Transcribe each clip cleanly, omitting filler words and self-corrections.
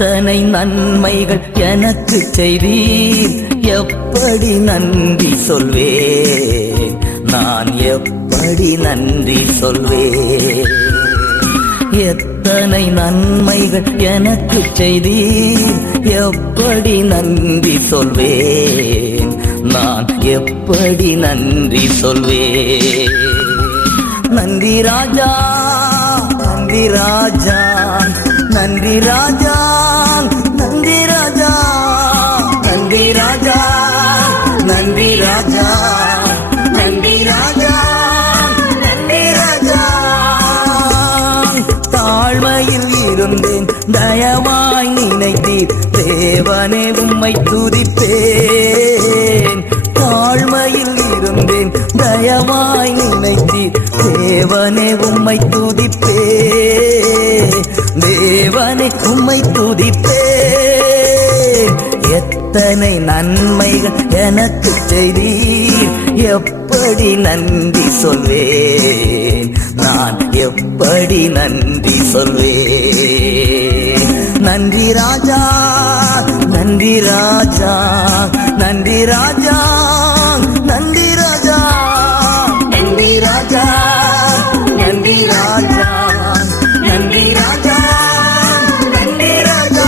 எத்தனை நன்மைகள் எனக்கு செய்தீர், எப்படி நன்றி சொல்வேன், நான் எப்படி நன்றி சொல்வேன். எத்தனை நன்மைகள் எனக்கு செய்தீர், எப்படி நன்றி சொல்வேன், நான் எப்படி நன்றி சொல்வேன். நன்றி ராஜா, நன்றி ராஜா, நன்றி ராஜா, நன்றி ராஜா, நன்றி ராஜா, நன்றி ராஜா, நன்றி ராஜா, நன்றி ராஜா. தாழ்மையில் இருந்தேன், தயவாய் நினைத்தீர், தேவனே உம்மை துதிப்பேன். தாழ்மையில் இருந்தேன், தயவாய் நினைத்தீர், தேவனே உம்மை துதிப்பேன், தேவனே உம்மை துதிப்பேன். எத்தனை நன்மைகள் எனக்கு செய்தீர், எப்படி நன்றி சொல்வேன், நான் எப்படி நன்றி சொல்வேன். நன்றி ராஜா, நன்றி ராஜா, நன்றி ராஜா, நன்றி ராஜா, நன்றி ராஜா, நன்றி ராஜா, நன்றி ராஜா, நன்றி ராஜா.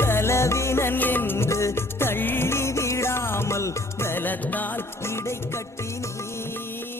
பலவீனன் என்று தள்ளி விடாமல் பலத்தால் இடை கட்டினீர்.